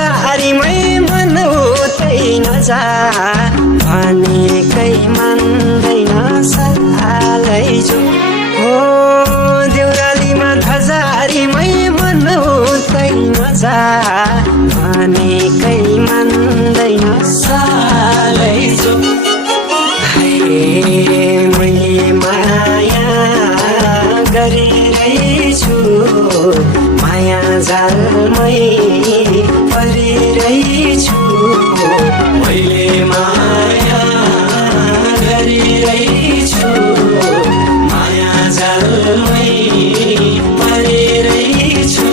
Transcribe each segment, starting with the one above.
हजारीमै मन उतै नजा भनेकै मान्दैन सालै जो हो देउरालीमा हजारीमै मन उतै नजा भनेकै मान्दैन सालै जो मैले माया गरिरहेछु माया जालमै परिरहेछु मैले माया गरिरहेछु माया जालमै परिरहेछु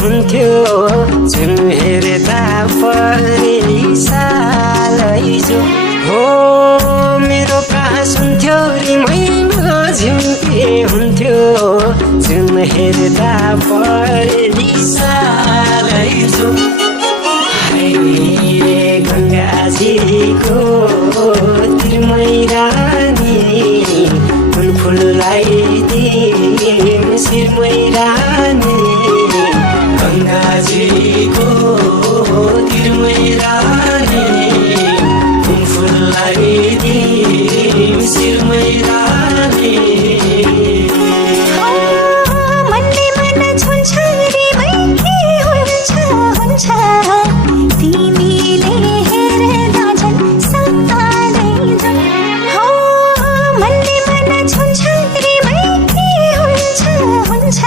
हुन्थ्यो जुन हेर्दा परेली सालै जो हो मेरो कास हुन्थ्यो रिमैलो झिम्के हुन्थ्यो जुन हेर्दा परेली सालै जो गङ्गाजीको तिरमै रानी कुन फुललाई दिम शिरमै रानी गङ्गाजीको तिरमै रानी कुन फुललाई दिम शिरमै रानी मनले मन छुन्छ रे के हुन्छ हुन्छ तिमीले हेर्दा झन् सालै झन् हो मनले मन छुन्छ रे के हुन्छ हुन्छ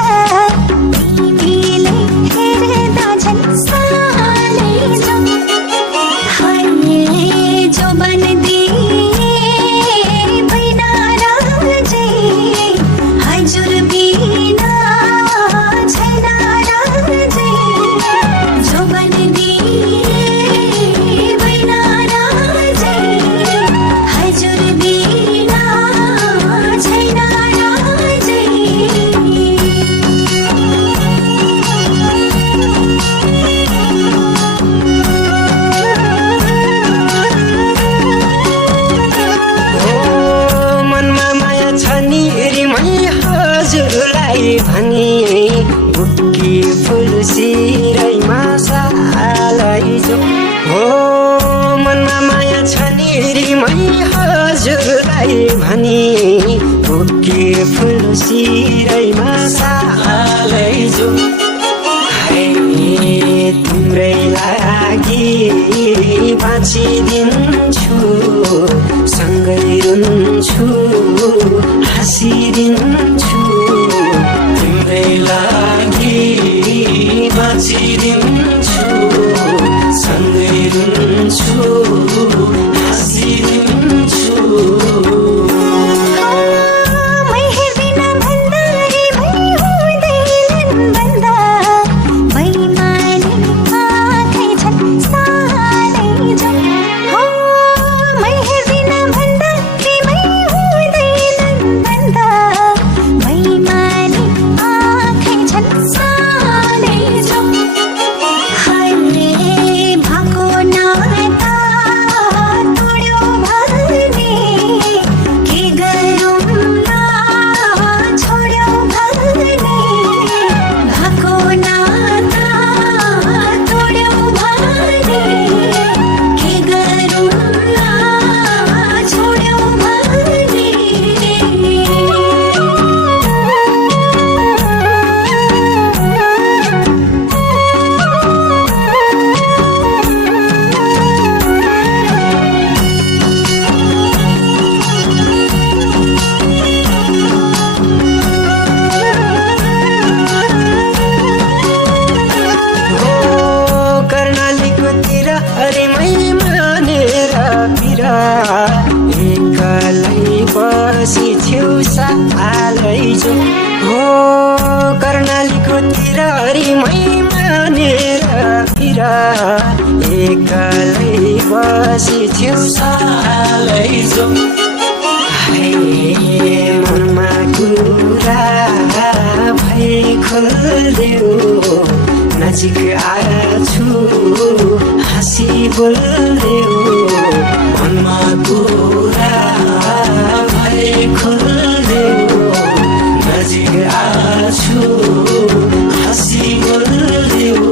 भनी बुक्की फुल सिरैमा सालै जो हो मनमा माया छ नि रिमै हजुरलाई भनी बुक्की फुल सिरैमा सालै जो तिम्रै लागि बाँचिदिन्छु सँगै रुन्छु हाँसिदिन्छु तिम्रै लागि बाँचिदिन्छु सँगै रुन्छु हाँसिदिन्छु भाको नाता एक्लै बसिथ्यौ सालै जो मनमा कुरा भई खोल्देऊ नजिक आछु हाँसी बोल्देऊ मनमा कुरा भई खोल्देऊ नजिक आछु हाँसी बोल्देऊ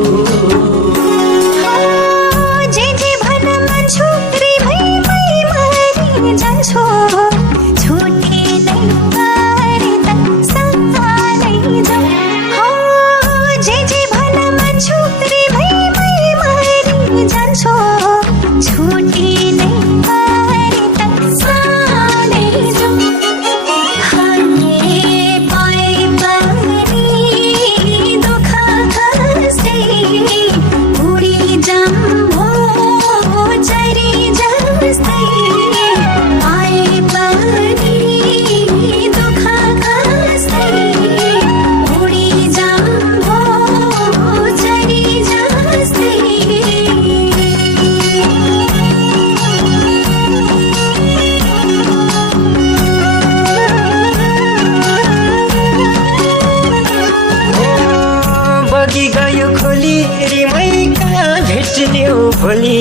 गयो खोली रिमैका भेट्ने भोलि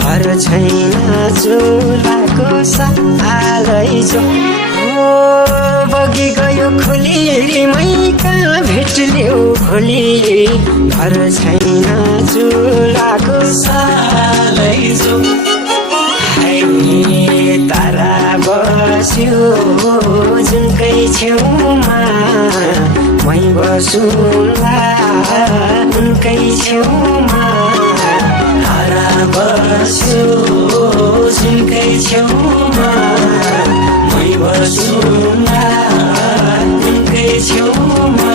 भर छैन चुलाको सालै जो बगी गयो खोली रिमैका भेट्ने भोलि भर छैन चुलाको सालै जो तारा बस्यो जुनकै छेउमा मै बसुला उनकै छेउमा तारा बस्यो जुनकै छेउमा मै बसुला उनकै छेउमा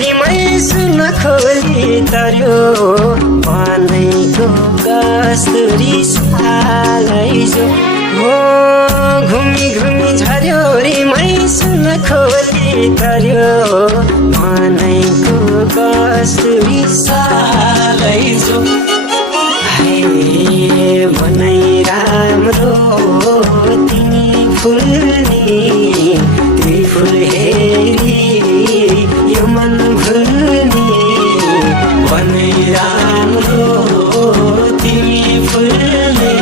रिमै सुन खोली तर्यो बनैको कस्तुरी सालै जो घुमी घुमी झर्यो रिमै सुन खोली तर्यो बनैको कस्तुरी सालै जो बनाइ राम्रो तिमी फुल्ने ती फुल हेरी यो मन भुल्ने बनाइ राम्रो तिमी फुल्ने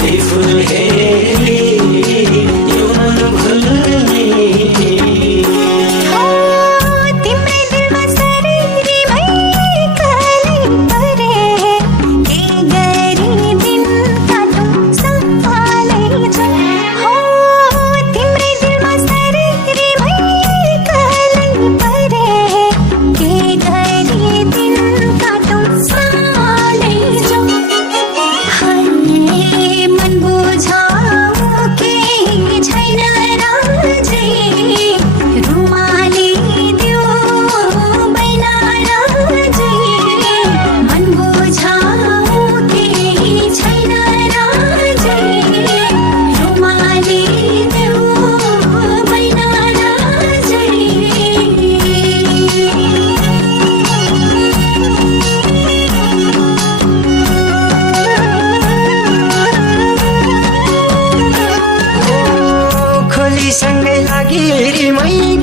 ती फुल हेरी यो मन भुल्ने Sun सँगै लागि मै